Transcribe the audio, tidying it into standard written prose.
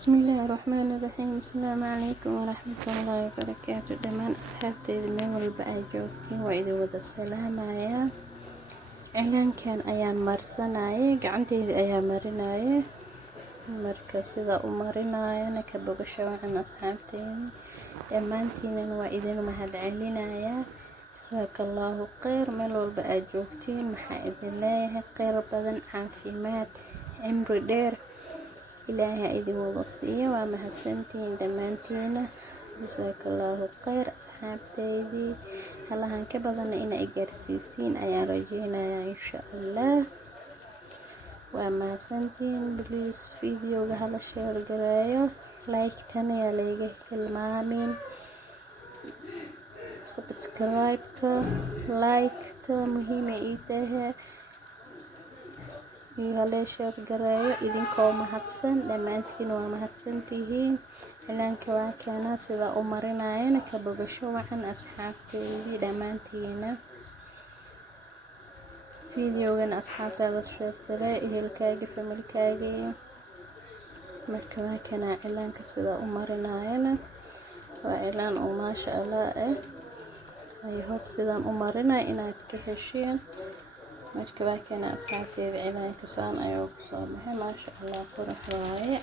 بسم الله الرحمن الرحيم. السلام عليكم ورحمة الله وبركاته. دمان أصحابتي من والبقى joogtiin waa idin wada salaamaya. Cilaankan ayaan marsanaaye, gacanteyda ayaa marinaaye. Marka sida u marinaayana ka bogasho wacan asxaabteyda. Dhammaantiina waa idin mahadcelinaya. Jazakallahu khayr. Meel walba aad joogtiin maxaa idin leeyahay khayr badan, caafimaad, cimri dheer. إلهي أيدي وصية وما حسنتين دمانتينا. جزاك الله خير أصحابتي. الله هنكبضنا إن إجرسيسين أيا رجينا إن شاء الله. وما حسنتين بليز فيديو لهذا الشهر قرايو لايك تاني عليك المامين سبسكرايب لايك مهمة إيتها leesheer gareeyo idinkoo mahadsan. dhammaantiin waa mahadsantihiin. cilaanka waa kana sida u marinaayana ka bogasho wacan asxaabteedii dhammaantiina. fiidiyogan asxaabtaada sheegtay ehelkaaga familkaaga. marka waa kana cilaanka sida u marinaayana waa cilaan oo maasha Allah I hope sidaan u marinaay inaad ka hesheen. marka waa kana asxaabteeda cilaanka saan ayuu ku soo baxay maasha Allah qurux waaye.